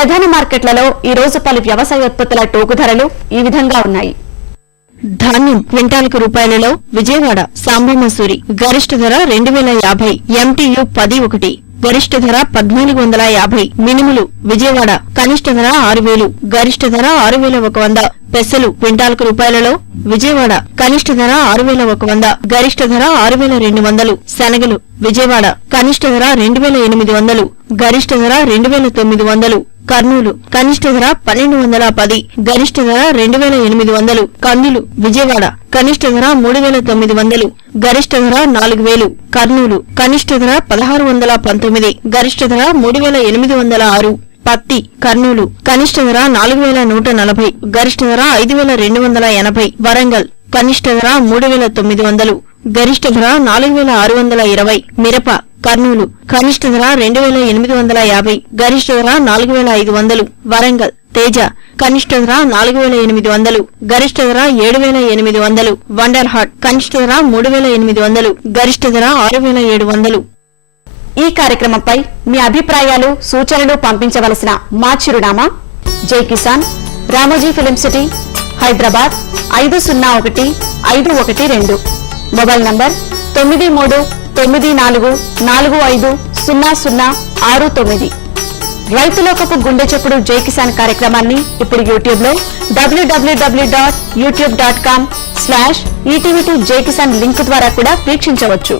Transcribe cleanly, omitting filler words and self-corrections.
ప్రధాన మార్కెట్లలో ఈ రోజు పలు వ్యవసాయోత్పత్తుల టోకు ధరలు ఈ విధంగా ఉన్నాయి. ధాన్యం క్వింటాల్కు రూపాయలలో విజయవాడ సాంబ మసూరి గరిష్ట ధర 2050, MTU 10.1, గరిష్ట ధర 1450. మినుములు విజయవాడ కనిష్ట ధర 6000, గరిష్ట ధర 6100. పెసలు క్వింటాల్కు రూపాయలలో విజయవాడ కనిష్ట ధర 6100, గరిష్ట ధర 6200. శనగలు విజయవాడ కనిష్ట ధర 2800, గరిష్ట ధర 2900. కర్నూలు కనిష్ట ధర 1210, గరిష్ట ధర 2800. కందులు విజయవాడ కనిష్ట ధర 3900, గరిష్ట ధర 4000. కర్నూలు కనిష్ట ధర 1619, గరిష్ట ధర 3806. పత్తి కర్నూలు కనిష్ట ధర 4140, గరిష్ట ధర 5280. వరంగల్ కనిష్ట ధర 3900, గరిష్ట ధర 4620. మిరప కర్నూలు కనిష్ట ధర 2850, గరిష్ట ధర 4500. వరంగల్ తేజ కనిష్ట ధర 4800, గరిష్ట ధర 7800. వండర్ హాట్ కనిష్ట ధర 3800, గరిష్ట ధర 6700. ఈ కార్యక్రమంపై మీ అభిప్రాయాలు సూచనలు పంపించవలసిన మా చిరునామా జై Kisan, Ramoji film city, Hyderabad 501512. Mobile number 9394450069. రైతులోకపు గుండె చప్పుడు జై కిసాన్ కార్యక్రమాన్ని ఇప్పుడు యూట్యూబ్ లో www.youtube.com/etv2jkisan లింక్ ద్వారా కూడా వీక్షించవచ్చు.